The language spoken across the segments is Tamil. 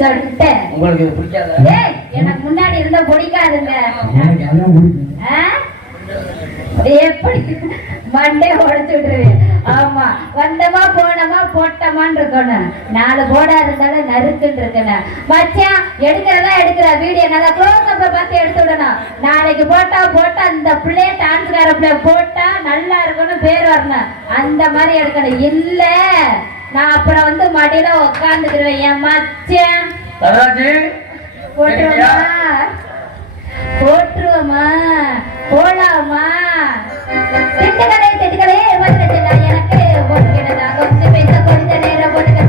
சொல்லிட்டேன். உங்களுக்கு இது பிடிக்காதா? எனக்கு முன்னாடி இருந்தா பிடிக்காதுங்க. எப்படி மண்டே உடைச்சு விட்டுருவேன். ஆமா, வந்தமா போனமா போட்டமான்னு இருக்கணும். 4 போடா இருந்தாலும் நறுக்குன்னு இருக்கணும். மச்சான் எடுக்கிறதா எடுக்கிற வீடியோ நல்லா க்ளோஸ் அப்ப பார்த்து எடுத்து விடணும். நாளைக்கு போட்டா இந்த பிள்ளைய டான்ஸ்கார பிள்ளைய போட்டா நல்லா இருக்கணும், பேர் வரணும். அந்த மாதிரி எடுக்கணும். இல்ல நான் அப்புறம் வந்து மடியில உக்காந்துக்கிறேன். என் மச்சான் போட்டுருவோமா போலாமா? திட்டுகளே திட்டுகளே எனக்கு கொஞ்சம் பேச கொஞ்ச நேரம் போட்டு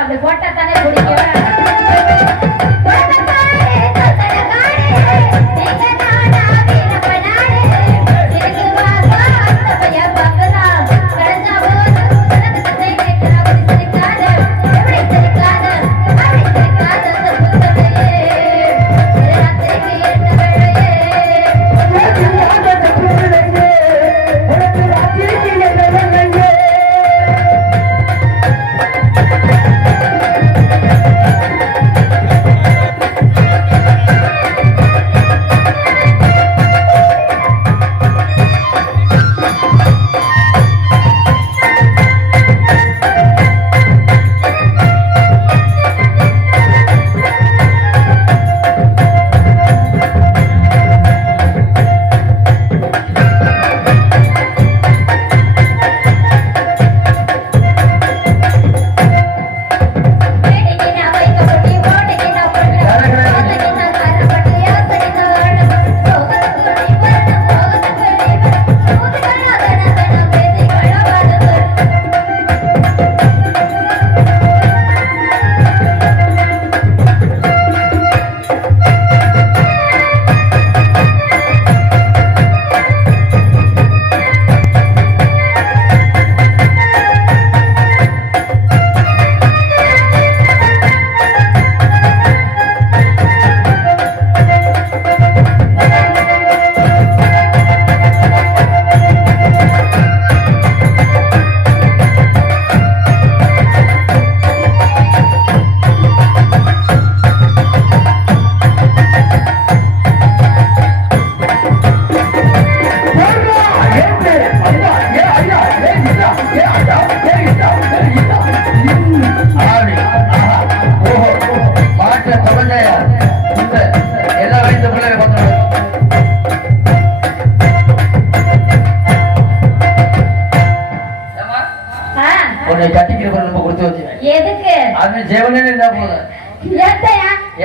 அப்படி போட்டா தானே பிடிக்கும்.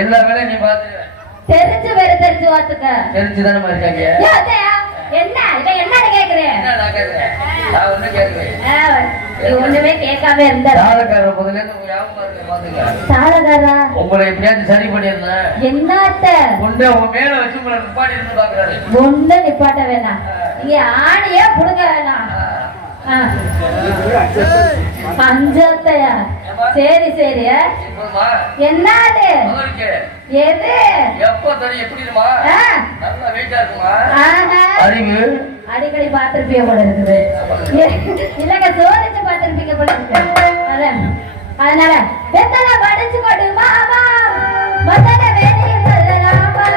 எல்லா வேலையும் நீ பாத்துக்க. தெரிஞ்சு வாத்துக்க. தெரிஞ்சுதானே இருக்காங்க. என்ன இத என்னன்னு கேக்குறேன்? என்னடா கேக்குறேன்? நான் ஒண்ணு கேக்குறேன். நீ ஒண்ணுமே கேட்காம இருந்த. சாலக்கார முதல்ல இருந்து ஞாபகம் இருக்கு பாத்துங்க. சாலக்காரா உங்களை எப்படியாச்சும் சரி பண்ணிருந்தேன். என்னத்த? கொண்டு உங்க மேல வச்சு உங்களை நிப்பாட்டி இருந்து பாக்குறாரு. ஒண்ணு நிப்பாட்ட வேணாம். நீங்க ஆணியே புடுங்க வேணாம். அஞ்சத்தையா? சரி சரி. என்னது? எது? எப்ப தெரியும்? எப்படி இருக்குமா? நல்லா வெயிட்டா இருக்குமா? அறிவு அடிக்கடி பாத்திருப்பீங்க போல இருக்குது. இல்லங்க சோதிச்சு பாத்திருப்பீங்க போல இருக்கு. அதனால வெத்தலை படிச்சு கொடு மாமா, மத்தன வேலையை சொல்லலாமா?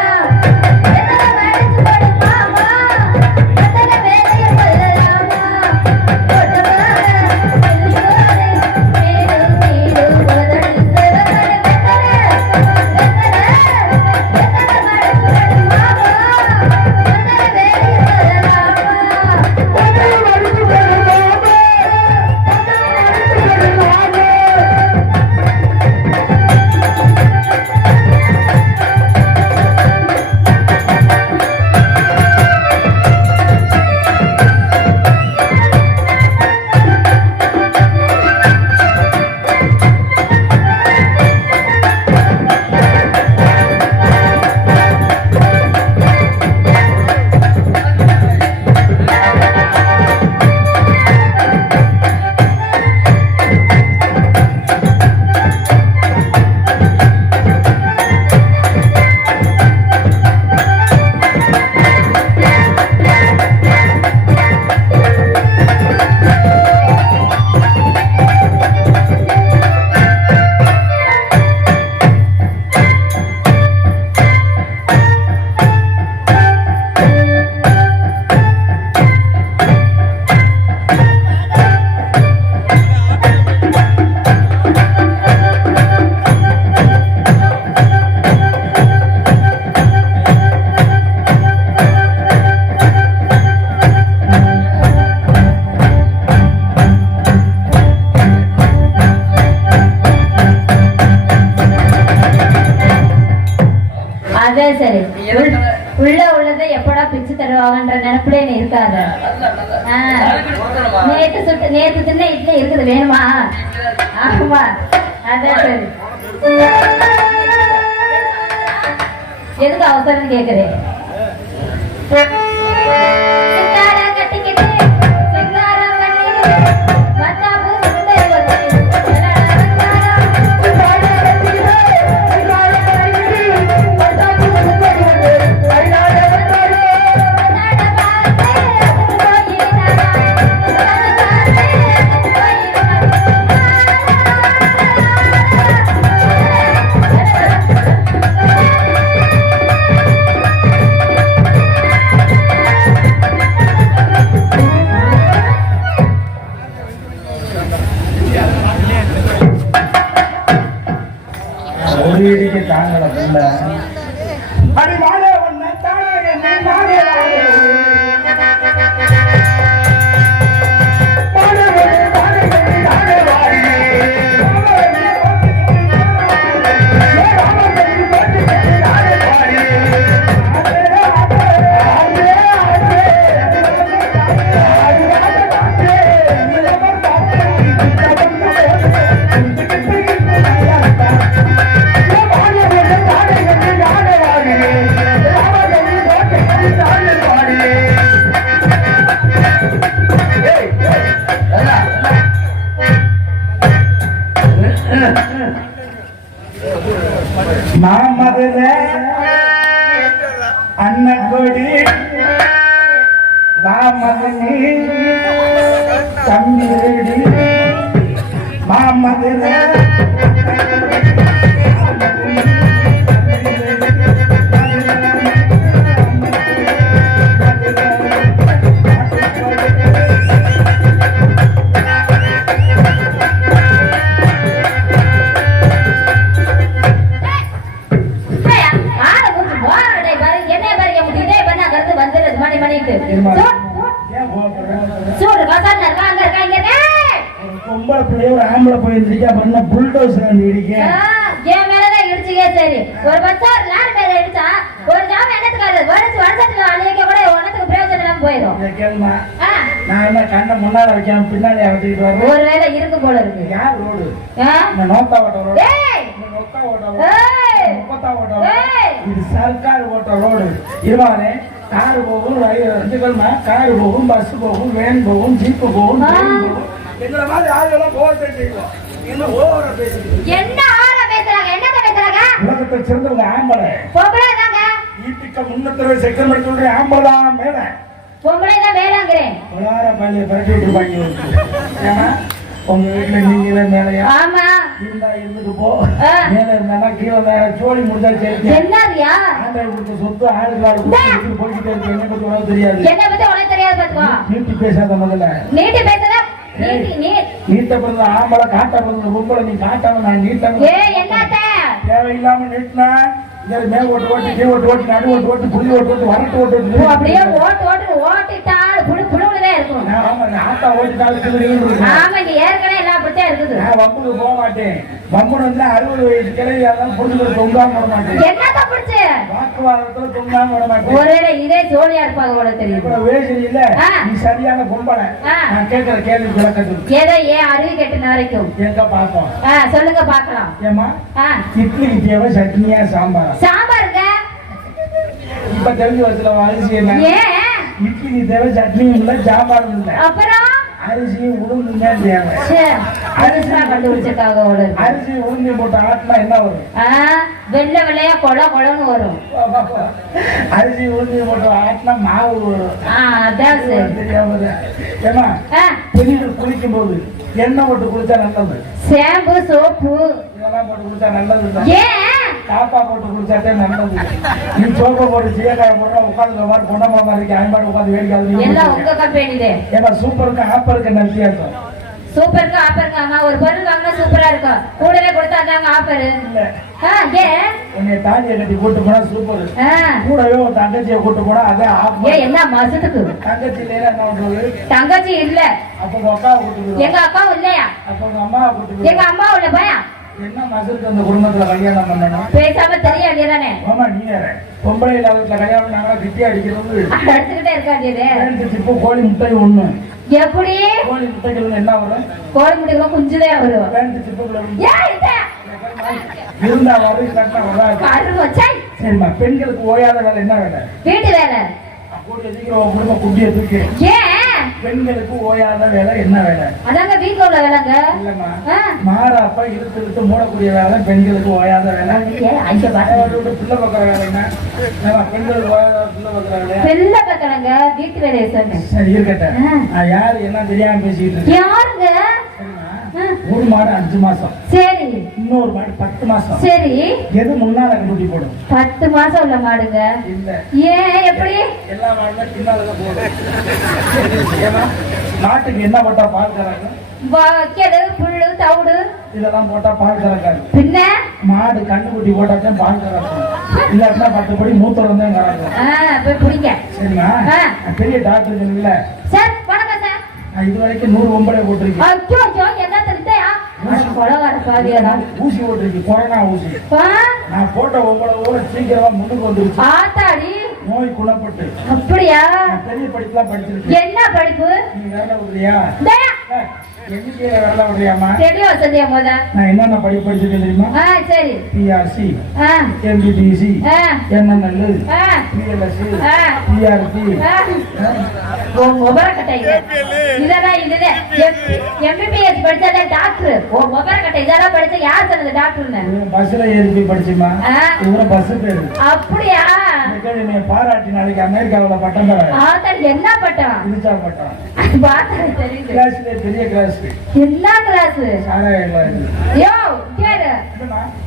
வெத்தலை படிச்சு கொடு மாமா, மத்தன வேலையை சொல்லலாமா? கொட்டமான அதான் சரி. உள்ள உள்ளதை எப்படா பிச்சு தருவாங்கன்ற நினைப்புல நீ இருக்காத. நேத்து தின்ன இட்லி இருக்குது, வேணுமா? ஆமா, அதான் சரி. எதுக்கு அவசரம் கேக்குறேன்? அன்னகொடி ராமகனி தம்பிரடி மாமதுர பொம்பளை பிள்ளைய ஒரு ஆம்பளை போயிருந்துச்சா பண்ண புல்டோசர் இடிக்க என் மேலதான் இடிச்சுக்கே. சரி, ஒரு பச்சா லேண்ட் மேல இடிச்சா ஒரு ஜாம என்னத்துக்காரு வருஷத்துல அழிக்க கூட ஒன்னத்துக்கு பிரயோஜனம் இல்லாம போயிடும். கேளுமா, நான் என்ன கண்ணை முன்னால வைக்காம பின்னாடி வச்சுக்கிட்டு வரேன். ஒருவேளை இருக்கு போல இருக்கு. யார் ரோடு? நோத்தா ஓட்ட ரோடு, இது சர்க்கார் ஓட்ட ரோடு. இருவாரு காரு போகும், காரு போகும், பஸ் போகும், வேன் போகும், ஜீப்பு போகும், எங்களை மாதிரி ஆளுகளும் போகிறோம். என்ன ஓவரா பேசுறீங்க? என்ன ஆள பேசுறாங்க? என்னத்த பேசுறாங்க? உலகத்தை சிறந்தவங்க ஆம்பளை. பொம்பளை தாங்க. ஈட்டிக்க முன்னத்துல செக்கர் பண்ணி சொல்றேன், ஆம்பளை தான் மேல. பொம்பளை தான் மேலங்கிறேன். பலார பாலிய பரட்டி விட்டுருப்பாங்க. ஏன்னா உங்க வீட்டுல நீங்களே மேலையா? ஆமா. இருந்தா இருந்துட்டு போ. மேல இருந்தா கீழே மேல சோழி முடிஞ்சா சரி. என்னதியா? ஆண்டாய் கொடுத்த சொத்து ஆளுக்காடு கொடுத்து போய்கிட்டே இருக்கு. என்ன பத்தி உனக்கு தெரியாது. என்ன பத்தி உனக்கு தெரியாது பாத்துக்கோ. நீட்டி பேசாத முதல்ல. நீட்டி பேசாத. நீட்ட பிறந்த ஆம்பளை, காட்ட பிறந்த பொம்பளை. நீ காட்டாம நான் நீட்டணும். என்னத்த தேவையில்லாம நீட்டினா மேல் ஓட்டு ஓட்டு, கீழ் ஓட்டு ஓட்டு, நடு ஓட்டு ஓட்டு, புளி ஓட்டு ஓட்டு, வரட்டு ஓட்டு ஓட்டு, அப்படியே ஓட்டு ஓட்டு ஓட்டிட்டால் புழுவுலதான் இருக்கும். ஆமா, ஆட்டா ஓட்டிட்டாலும் ஆமா, நீ ஏற்கனவே எல்லாம் அப்படித்தான் இருக்குது. நான் வம்புக்கு போக மாட்டேன். வம்புன்னு வந்து 60 வயசு கிளவியாதான் புரிஞ்சு தொங்காம விட மாட்டேன். என்னத்த பிடிச்சு வாக்குவாதத்துல தொங்காம விட மாட்டேன். ஒருவேளை இதே ஜோலியா இருப்பாங்க போல தெரியும். வேசி இல்ல, நீ சரியான பொம்பளை. நான் கேட்கிற கேள்வி விளக்கத்து ஏதோ ஏன் அறிவு கெட்டின வரைக்கும் எங்க பாப்போம். சொல்லுங்க பாக்கலாம். ஏமா இட்லிக்கு தேவை சட்னியா சாம்பார்? சாம்பாருங்க. இப்ப தெரிஞ்சு வச்சுல அரிசி என்ன? இட்லிக்கு தேவை சட்னியும் இல்ல சாம்பாரும் இல்ல. அப்புறம் அரிசியும் உளுந்துங்க தேவை. கண்டுபிடிச்சிருக்காங்க. அரிசி உளுந்து போட்டு ஆட்டினா என்ன வரும்? வெள்ளை வெள்ளையா கொழன்னு வரும். அரிசி உளுந்து போட்டு ஆட்டினா மாவு வரும். அதான் தெரியாம. ஏமா பெண்கள் குளிக்கும் போது எண்ணெய் போட்டு குளிச்சா நல்லது. ஷாம்பு சோப்பு இதெல்லாம் போட்டு குளிச்சா நல்லது. காப்பா போட்டு குளிச்சாட்டே நல்லது. நீ சோப்பை போட்டு சீக்காய போட்டா உட்காந்து மாதிரி பொண்ணமா மாதிரி இருக்கு. ஐம்பாடு உட்காந்து வேடிக்காது. எல்லாம் உங்க கம்பெனிலே. ஏன்னா சூப்பருக்கு ஆப்பருக்கு என்ன வித்தியாசம்? சூப்பருக்கு ஆப்பருக்கு ஆமா, ஒரு பொருள் வாங்கினா சூப்பரா இருக்கும். கூடவே கொடுத்தாங்க ஆஃபர் இல்ல. உன்னை தாலியை கட்டி கூட்டு போனா சூப்பர். கூடவே ஒரு தங்கச்சியை கூட்டு போனா அதே ஆஃபர். என்ன மாசத்துக்கு தங்கச்சி இல்லையா என்ன பண்றது? தங்கச்சி இல்ல. அப்ப உங்க அக்காவை கூட்டு. எங்க அக்காவும் இல்லையா? அப்ப உங்க அம்மாவை கூட்டு. எங்க அம்மா உள்ள பயம். என்ன மசருக்கு அந்த குடும்பத்துல கல்யாணம் பண்ணணும்? பேசாம தெரிய வேண்டியதானே. ஆமா, நீ வேற பொம்பளை இல்லாததுல கல்யாணம் பண்ணாங்களா கிட்டி அடிக்கிறது அடிச்சுக்கிட்டே இருக்க வேண்டியது. இப்போ கோழி முட்டை ஒண்ணு எப்படி கோழி முட்டைகள் என்ன வரும்? கோழி முட்டைக்கு குஞ்சுதே வரும். பேண்ட் சிப்புக்குள்ள ஏன் இத? இருந்தா வரும், கட்டினா வராது. கருவச்சை. சரிம்மா, பெண்களுக்கு ஓயாத வேலை என்ன வேலை? வீட்டு வேலை. கூடிய சீக்கிரம் உன் குடும்ப குட்டியை தூக்கி. ஏன் பெண்களுக்கு ஓயாத வேலை என்ன வேலை? அதாங்க வீட்டுல உள்ள வேலைங்க. இல்லம்மா, மாறாப்பா இழுத்து இழுத்து மூடக்கூடிய வேலை பெண்களுக்கு ஓயாத வேலை. ஐயா பாரு, பிள்ளை பக்கிற வேலைன்னா பெண்களுக்கு ஓயாத பிள்ளை பக்கிற வேலை. பிள்ளை பக்கலங்க, வீட்டு வேலையை சொன்னேன். சரி இருக்கட்டும். நான் யாரு என்ன தெரியாம பேசிட்டு இருக்கேன். யாருங்க? ஒரு மாடு 5 மாசம், சரி. இன்னொரு மாடு 10 மாசம். சரி. எது முன்னால குட்டி போடும்? 10 மாசம் உள்ள மாடுங்க. இல்ல. ஏன் எப்படி? எல்லா மாடுமே பின்னால போடும். ஏன்னா நாட்டுக்கு என்ன போட்டா பால் கறக்கும்? வைக்கது, புல்லு, தவிடு இதெல்லாம் போட்டா பால் கறக்காது. பின்ன மாடு கண்ணுக்குட்டி போட்டாச்சும் பால் கறக்கும். இல்லாட்டினா 10 படி மூத்தரம் தான் கறக்கும். போய் பிடிங்க. சரிங்களா? பெரிய டாக்டர் சொன்னீங்கல்ல சார். வணக்கம் சார். நான் இது வரைக்கும் 100 ஒம்பளை போட்டிருக்கேன். அச்சோ அச்சோ, என்ன தெரியுதா? கொலகார பாவியடா. ஊசி போட்டிருக்கு, கொரோனா ஊசி. நான் போட்ட ஒம்பளை சீக்கிரமா முன்னுக்கு வந்துருச்சு. ஆத்தாடி. நோய் குணப்பட்டு. அப்படியா? பெரிய படிப்புலாம் படிச்சிருக்கேன். என்ன படிப்பு? நீ வேலை விடுறியா? எண்ணிக்கையில வேலை விடுறியாமா? தெளிவா சொல்லியா முத. நான் என்னென்ன படிப்பு படிச்சிருக்கேன் தெரியுமா? சரி. BRC, MBBC, NNL, BLS, BRP. Mobile கட்டை இதெல்லாம் இதுல எம்பிபிஎஸ் படிச்சாலே டாக்டர். மொபைல் கட்டை இதெல்லாம் படிச்சா யார் சொன்னது டாக்டர்னு? பஸ்ல ஏறி போய் படிச்சுமா? இவர பஸ் பேரு. அப்படியா? என்னை பாராட்டி நாளைக்கு அமெரிக்காவில் பட்டம் தர. என்ன பட்டம்? இழுச்சா பட்டம். தெரியுது. கிளாஸ்ல பெரிய கிளாஸ். என்ன கிளாஸ்? யோ கேரு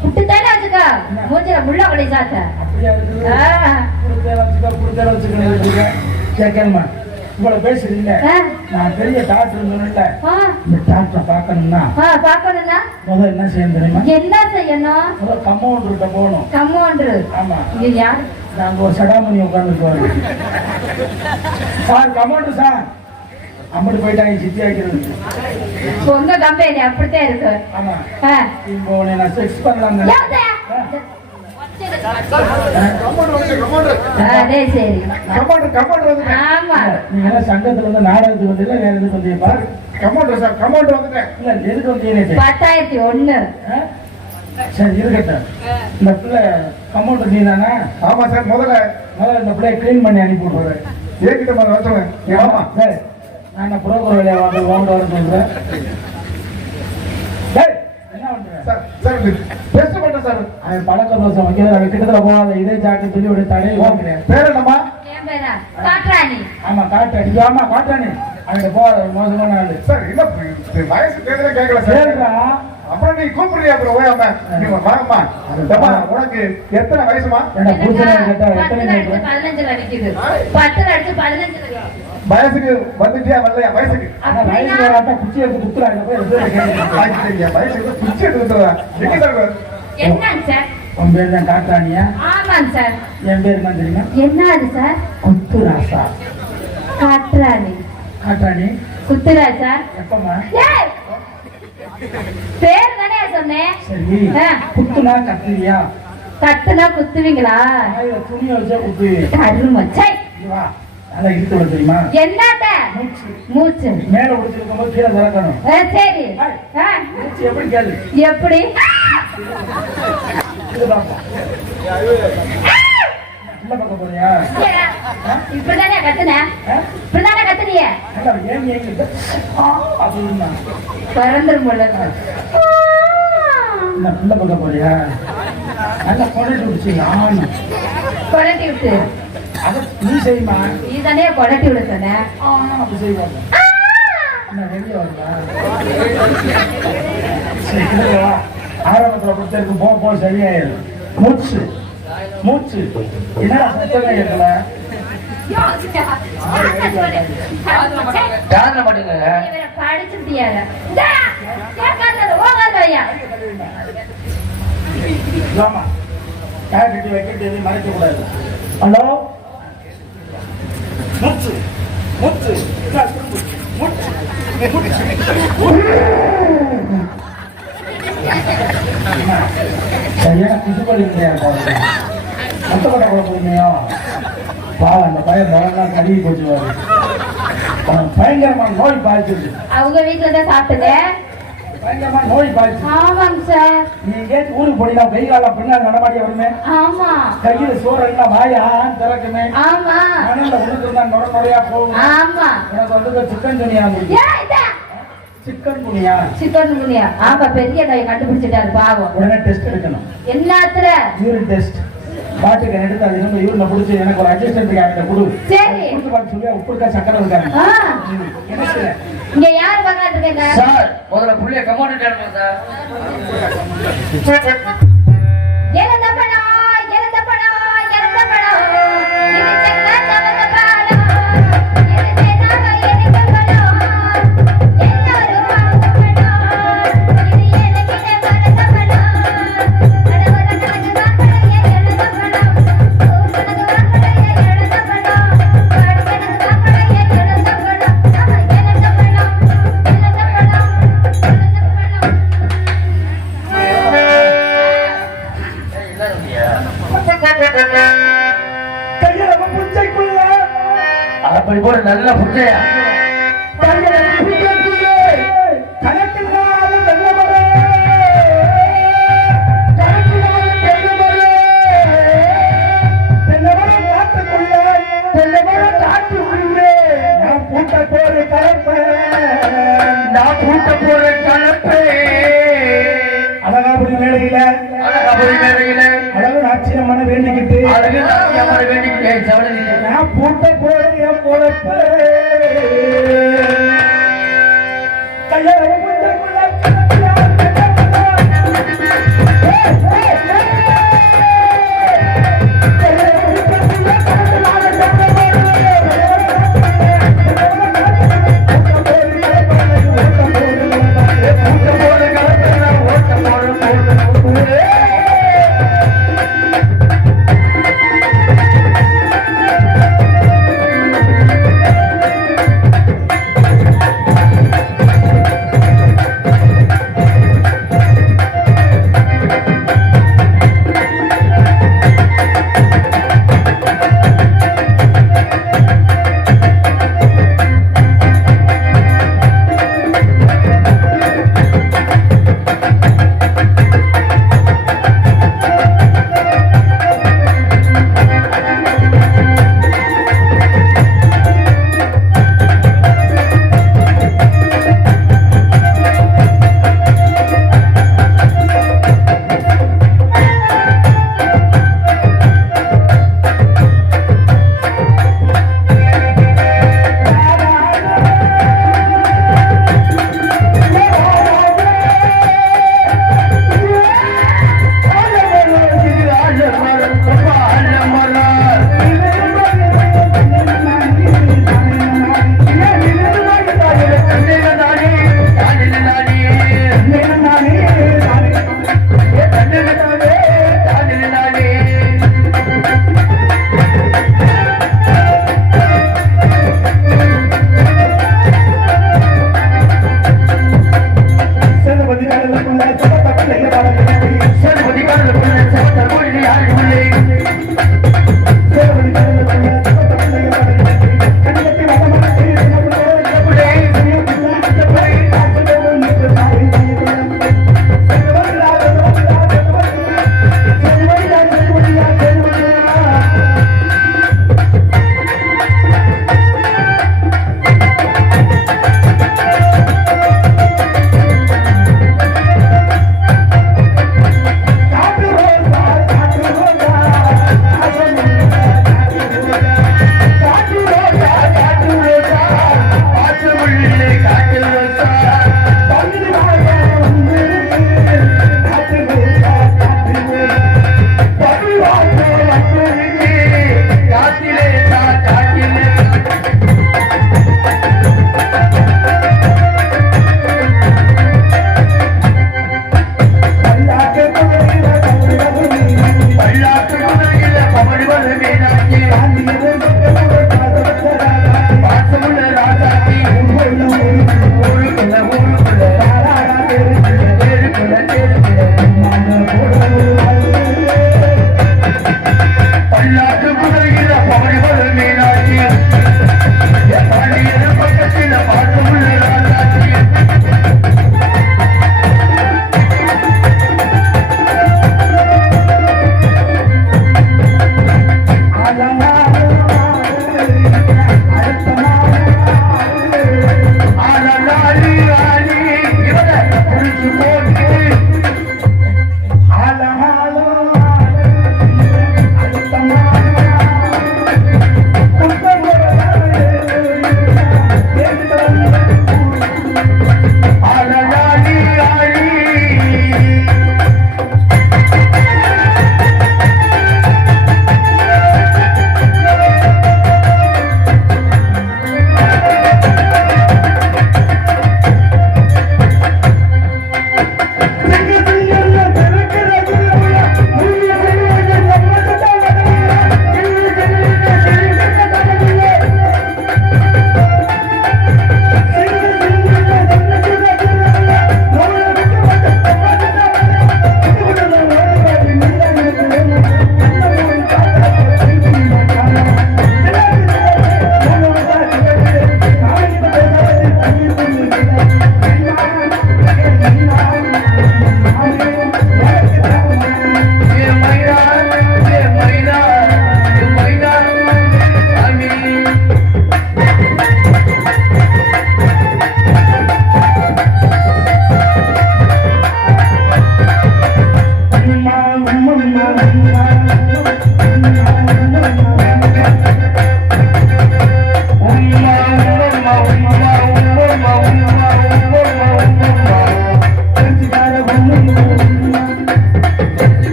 புட்டு தானே வச்சுக்கோ. மூஞ்சில முள்ள கொடை சாத்த. அப்படியா இருக்குது? புடுதேல வச்சுக்க கேட்கணுமா? இவ்வளவு பேசுறீங்க. நான் பெரிய டாக்டர் சொன்னேன்ல, இந்த டாக்டரை பார்க்கணும்னா முதல்ல என்ன செய்யணும் தெரியுமா? என்ன செய்யணும்? முதல்ல கம்பவுண்டர்கிட்ட போகணும். கம்பவுண்டர்? ஆமா. இது யார்? நாங்க ஒரு சடாமணி உட்கார்ந்துருக்கோம். Sir compounder sir. அம்மட்டு போயிட்டாங்க சித்தி ஆக்கிறது. உங்க கம்பெனி அப்படித்தான் இருக்கு. ஆமா. இப்போ நான் செக்ஸ் பண்ணலாம். சங்கத்துல வந்து நாடகத்துக்கு வந்து வேற எதுக்கு வந்து பாரு. கமௌண்டர் சார், கமௌண்டர் வந்துட்டேன். இல்ல எதுக்கு வந்து 10,001. சரி இருக்கட்டும். இந்த பிள்ளை கமௌண்டர் நீ தானே? ஆமா சார். முதல்ல இந்த பிள்ளைய கிளீன் பண்ணி அனுப்பி விடுறேன். ஏகிட்ட மாதிரி வச்சுவேன். ஆமா சார். நான் புரோக்கர் வேலையை வாங்க வர சொல்றேன். பழக்க தோசம் வைக்கிறது கிட்டத்துல போகாத. இதே சாட்டு சொல்லி ஒரு தலையை வாங்குறேன். பேர் என்னம்மா? ஆமா காட்டாணி. ஆமா காட்டாணி. அங்க போகாத மோசமான ஆளு. சார் இல்ல வயசு பேர்ல கேட்கல சார். அப்புறம் நீ கூப்பிடுறியா? அப்புறம் ஓயாம நீங்க வாங்கம்மா. உனக்கு எத்தனை வயசுமா? வயசுக்கு வந்துட்டியா வரலையா? வயசுக்கு குச்சி எடுத்து குத்துறாங்க. வயசுக்கு குச்சி எடுத்து குத்துறா. என்னங்க சார்? உன் பேர் தான் காட்டாணியா? ஆமாங்க சார். என் பேர் என்ன தெரியுமா? என்னது சார்? குத்துராசா. காட்டாணி. காட்டாணி குத்துராசா. எப்பமா? பேர் தானே சொன்னேன். சரி. குத்துனா கத்துவியா? கத்துனா குத்துவீங்களா? துணியை வச்சா குத்துவீங்க. அருமச்சை. வா நல்லா இழுத்து விட தெரியுமா? என்னட்ட? மூச்சு. மேல முடிச்சிருக்கும் போது கீழே திறக்கணும். சரி. மூச்சு எப்படி கேளு? எப்படி? என்ன பக்கம் போறியா? இப்படிதானே கத்துன? இப்படிதானே கத்துனிய? ஏன் ஏங்க அப்படின்னா பறந்துரும் போல. என்ன பிள்ளை பக்கம் போறியா? நல்லா கொடைட்டு விடுச்சு. ஆனா கொடைட்டி விட்டு அதை நீ செய்யுமா? நீ தானே கொடைட்டி விட சொன்ன. அப்படி செய்வாங்க. என்ன வெளியே வருவா? ஆரம்பத்தில் கொடுத்த இருக்கு. போக சரியாயிடும். மூச்சு மூச்சு. என்னடா சத்தமே கேட்கல? படிச்சுட்டியாரு மறைக்க கூடாது. ஹலோ மூச்சு மூச்சு மூச்சு சரியான குசுபடி கிடையாது மொத்தப்பட்ட குழப்பீங்க பால் அந்த பையன் மரம்லாம் கழுவி போச்சுவாரு பயங்கரமான நோய் பாதிச்சது அவங்க வீட்டுல தான் சாப்பிட்டேன் பயங்கரமான நோய் பாதிச்சு ஆமாங்க சார் நீ எங்கேயாச்சும் ஊருக்கு போனீங்கன்னா வெயில் காலம் பின்னால் நடமாடிய வருமே ஆமா கையில சோறு என்ன வாயா திறக்குமே ஆமா மணல உருக்குறதா நுரையா போகும் ஆமா எனக்கு வந்து சிக்கன் துணியா சிக்கன் துணியா சிக்கன் குனியா ஆமா பெரிய நோயை கண்டுபிடிச்சிட்டாரு பாவம் உடனே டெஸ்ட் எடுக்கணும் எல்லாத்துல யூரின் டெஸ்ட் பாட்டுக்கு எடுத்து அது நம்ம யூரின் பிடிச்சி எனக்கு ஒரு அட்ஜஸ்டன்ட் எனக்கு கொடு சரி கொடுத்து பார்த்து சொல்லி உப்பு இருக்கா சக்கரை இருக்காங்க எனக்கு இங்க யார் பார்க்கலான்னு இருக்கீங்க சார் முதல்ல புள்ளிய கமாண்ட் எடுப்போம் சார் இறந்த படம் இறந்த படம் இறந்த படம் இது செக்க சவந்த படம் இது சேனாவை எரிக்க படம் எல்லாரும் பார்க்க படம் இது எனக்கிட்ட மறந்த படம் கடவுள கணக்கு வாங்கலையே எழுத படம் கணக்கு வாங்கலையே எழுத படம் காடு கணக்கு வாங்கலையே எழுத படம் நம்ம எழுத படம் எழுத படம் கையில புச்சைக்குள்ள அப்படி போல நல்ல புட்டையா கையில புச்சைக்குள்ள கணக்கில்லாத தென்னமரே கணக்கில்லாத தென்னமரே காட்டுக்குள்ள தென்னமரே காட்டுக்குள்ளே நான் பூட்ட போற கலப்பே அழகாபுரி மேடையில அழகு நாச்சியம்மன வேண்டிக்கிட்டு நான் பூட்ட போற என் பொழப்பு கையால ஊருக்குள்ள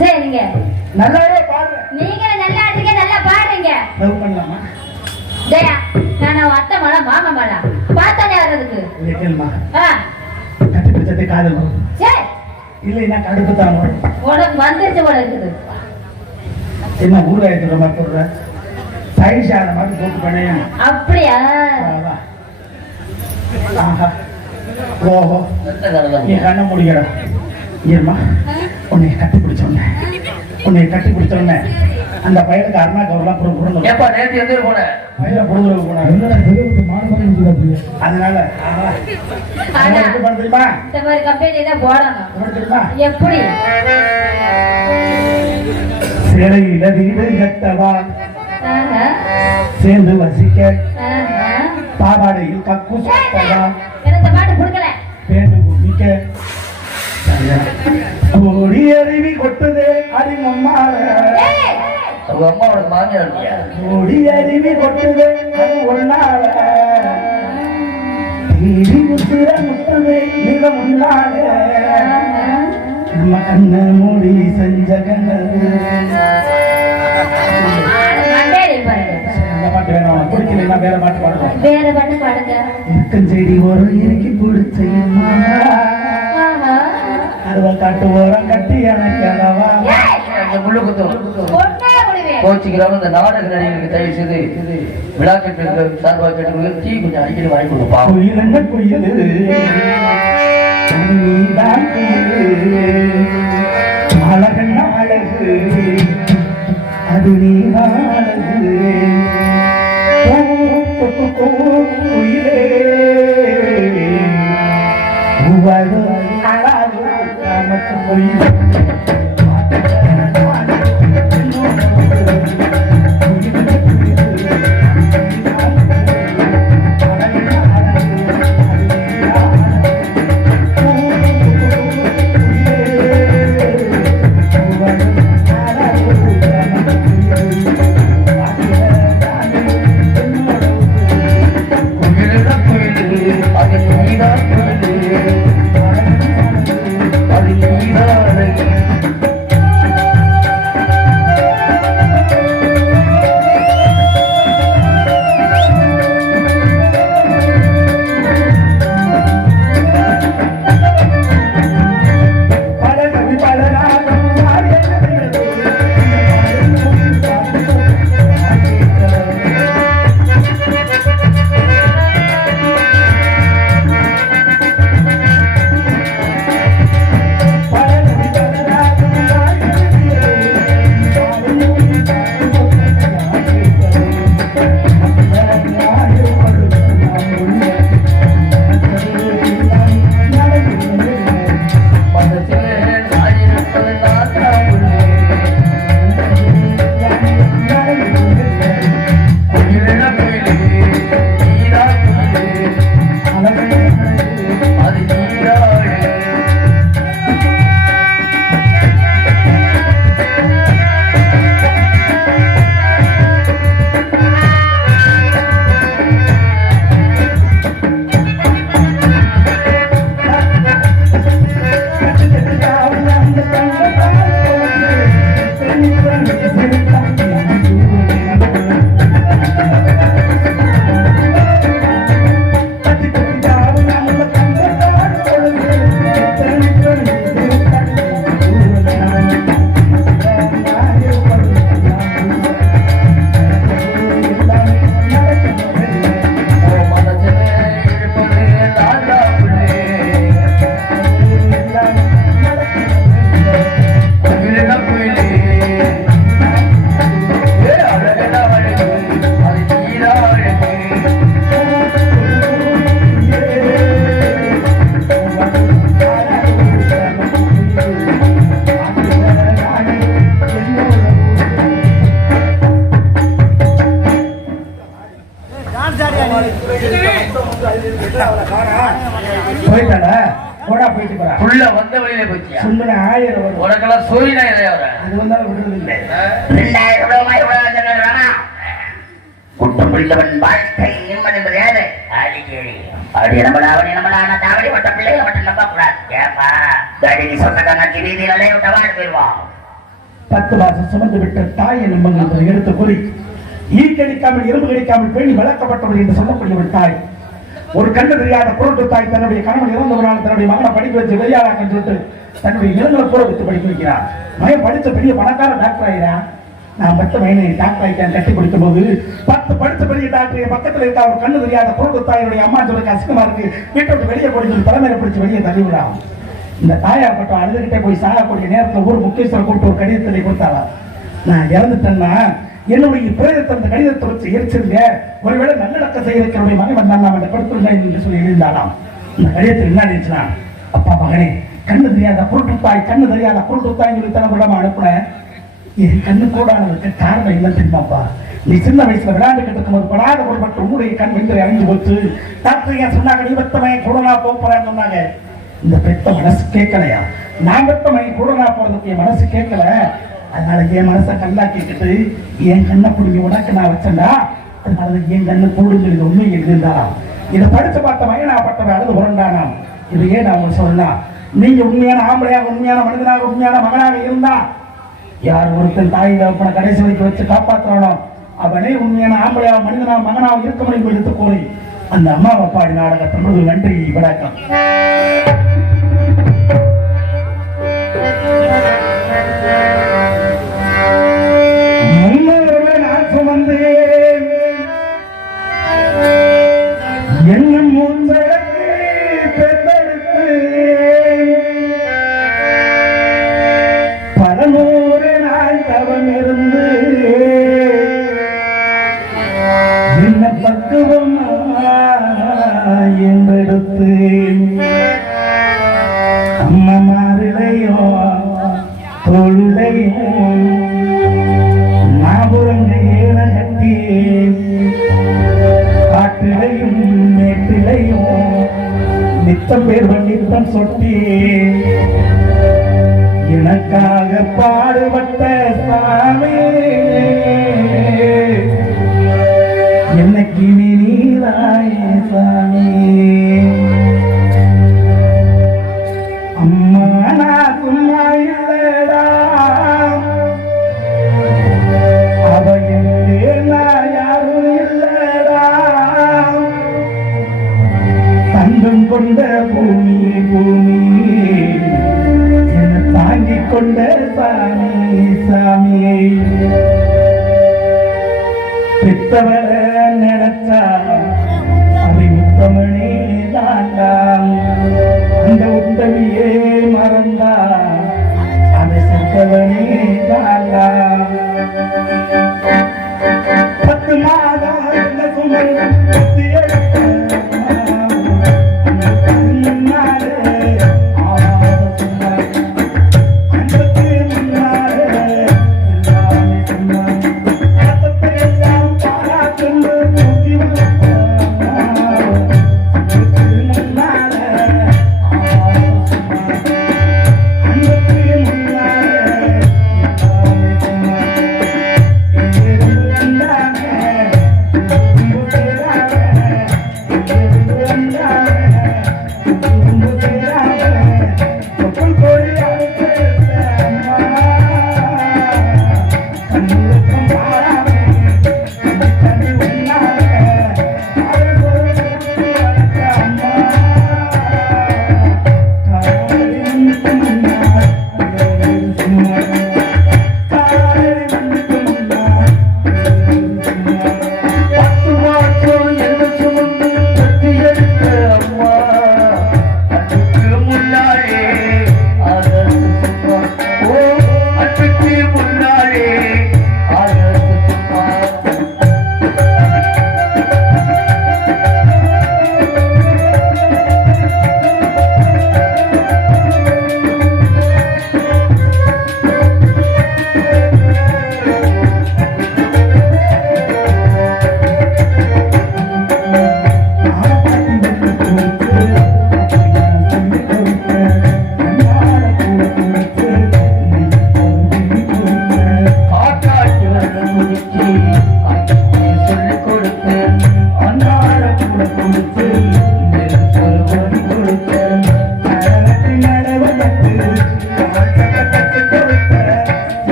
சரிங்க, நல்லாவே பாடுறேன். நீங்க நல்லா ஆடுறீங்க, நல்லா பாடுறீங்க. லவ் பண்ணலாமா? ஜெயா, நான் அத்தை மலை மாமா மலை பார்த்தானே வர்றதுக்கு. கேளுமா, ஆ, கட்டி பிடிச்சதே காதல் வரும். சரி, இல்லைன்னா கடுப்பு தான் வரும். உனக்கு வந்துருச்சு போல இருக்குது. என்ன ஊராயிரத்துல மாதிரி போடுற சைஸ் ஆன மாதிரி போட்டு பண்ணேன். அப்படியா? ஆஹா, ஓஹோ, நல்ல கதை நீ கண்ண முடிக்கடா. ஏமா, உன்னை கட்டி பிடிச்சோன்னே அந்த பையனுக்கு அருணா கவர்லாம் புடுங்க. எப்பா நேற்று எந்த போன பையனை புடுங்க போனாங்க. அதனால ஆனா, தெரியுமா, இந்த மாதிரி கம்பெனி தான் போடணும். தெரியுமா, எப்படி? சிறையில வீடு கட்டவா, ஆஹா, சேர்ந்து வசிக்க, ஆஹா. பாவாடையில் கக்கு சுத்தவா, எனக்கு இந்த பாட்டு கொடுக்கல. பேண்டு குடிக்க, ஓடி அருவி கொட்டுதே அடிமம்மாள, ஏய், அவங்க அம்மாவோட மாமியார் இருக்கியா? ஓடி அருவி கொட்டுதே அது ஒரு நாள, தேடி முத்துற முத்துதே நில முன்னால, நம்ம கண்ண மூடி செஞ்ச கண்ணது. மண்டையில பாருங்க. அந்த பாட்டு வேணாம், பிடிக்கலன்னா வேற பாட்டு பாடுவோம். வேற பாட்டு பாடுங்க. இருக்கும் செடி ஒரு இறுக்கி பிடிச்சையம்மா, ஆஹா. அருவ காட்டு ஓரம் கட்டி எனக்கு அளவா. ஏய், அந்த முள்ளு குத்தும் பொண்ணே முடிவேன். கோச்சிக்கிறாம இந்த நாடக நடிகர்களுக்கு தயவு செய்து விழாக்கள் சார்பாக கேட்டு டீ கொஞ்சம் அடிக்கடி வாங்கி கொடுப்பா. குயில் என்ன குயில், நீதான் குயில், அழகன்னா அழகு, அது நீதான் அழகு, குயிலே உவது அழகு நமக்கு குயில். போயிட்டாடா போடா போயிட்டு போறா உள்ள வந்த வழியில போச்சியா சுந்தர 1000 வரும் உனக்கெல்லாம் சூரியனா இறையவரா அது வந்தாலும் விடுறது இல்லை 2000 ரூபாய் குற்றம் புரிந்தவன் வாழ்க்கை நிம்மதி கிடையாது அப்படி நம்மளான தாவடி மற்ற பிள்ளைகளை மட்டும் நம்ப கூடாது ஏப்பா தடி சொந்தக்காரன் வீதியிலே விட்ட வாழ் போயிருவான் 10 மாசம் சுமந்து விட்ட தாய் நம்பங்கள் எடுத்து கூறி கடிக்காமல் இரும்பு கடிக்காமல் பேணி வளர்க்கப்பட்டவள் என்று சொல்லக்கூடிய ஒரு தாய் ஒரு கண்ணு தெரியாத குருட்டு தாய் தன்னுடைய கணவன் இறந்தவரால் தன்னுடைய மகனை படிக்க வச்சு வெளியாளாக்கன்னு சொல்லிட்டு தன்னுடைய இளங்களை கூட விட்டு படிக்க வைக்கிறார் மகன் படிச்ச பெரிய பணக்கார டாக்டர் ஆயிரா நான் பட்ட மகனை டாக்டர் ஆகிட்டேன் கட்டி பிடிக்கும் போது 10 படிச்ச பெரிய டாக்டர் பக்கத்தில் இருக்க ஒரு கண்ணு தெரியாத குருட்டு தாயுடைய அம்மா சொல்லுக்கு அசிங்கமா இருக்கு வீட்டை விட்டு வெளியே போய் சொல்லி தலைமையில பிடிச்சு வெளியே தள்ளி விடாம் இந்த தாயார் பட்டம் அழுதுகிட்டே போய் சாகக்கூடிய நேரத்தில் ஊர் முக்கியஸ்வரம் கூப்பிட்டு ஒரு கடிதத்தை கொடுத்தாளா நான் இறந்துட்டேன்னா என்னுடைய பிரேதத்தை அந்த கடிதத்தை வச்சு எரிச்சிருங்க ஒருவேளை நல்லடக்கம் செய்யறதுடைய மகன் வந்தான் நாம் அந்த கொடுத்துருங்க என்று சொல்லி எழுந்தாலாம் இந்த கடிதத்தில் என்ன நினைச்சுனா அப்பா மகனே கண்ணு தெரியாத குருட்டுத்தாய் கண்ணு தெரியாத குருட்டுத்தாய் சொல்லி தன விடாம அனுப்புனேன் என் கண்ணு கூடானதுக்கு காரணம் என்ன தெரியுமாப்பா நீ சின்ன வயசுல விளையாண்டுகிட்டு இருக்கும்போது படாத ஒரு மட்டும் உங்களுடைய கண் வெந்திரை அழிஞ்சு போச்சு டாக்டர் ஏன் சொன்னாங்க நீ பெத்தவன் கூடனா போறேன்னு சொன்னாங்க இந்த பெத்த மனசு கேட்கலையா நான் பெத்தவன் கூடனா போறதுக்கு என் மனசு கேட்கல அதனால என் மனசை கல்லாக்கிக்கிட்டு என் கண்ணை பிடிங்க உனக்கு நான் வச்சேன்டா அதனால என் கண்ணு கூடுங்க உண்மை எழுதிருந்தாராம் இதை படிச்சு பார்த்த மகனாப்பட்டவன் அழுது புரண்டானாம் இதையே நான் சொல்லலாம் நீங்க உண்மையான ஆம்பளையாக உண்மையான மனிதனாக உண்மையான மகனாக இருந்தா யார் ஒருத்தன் தாய் தகப்பனை கடைசி வரைக்கும் வச்சு காப்பாற்றணும் அவனே உண்மையான ஆம்பளையாக மனிதனாக மகனாக இருக்க முடியும் எடுத்து கோரி அந்த அம்மா அப்பாடி நாடகத்திற்கு நன்றி வணக்கம். என்னும் மூன்றடக்கு பெற்றெடுத்து பல நூறு நாள் தவம் இருந்து என்ன பக்குவம் என்றெடுத்து அம்மமாரிலையோ தொழிலையோ நாபுரங்க ஏன கட்டி காட்டிலையும் மேட்டிலையும் நித்தம் பேர் வண்டித்தான் சொட்டி எனக்காக பாடுபட்ட சாமி என்னைக்கு நீராயே சாமி அம்மா நான் சும்மா இல்லடா தங்கம் கொண்ட பூமி பூமி என தாங்கிக் கொண்ட சாமி சாமியை பித்தவர நினைச்சா அதை முத்தமணி தாண்டாம் அந்த உத்தவியே மறந்தா அதை சித்தவனே தாண்டாம் 10 மாதம் என்ன சுமந்து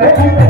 பார்க்க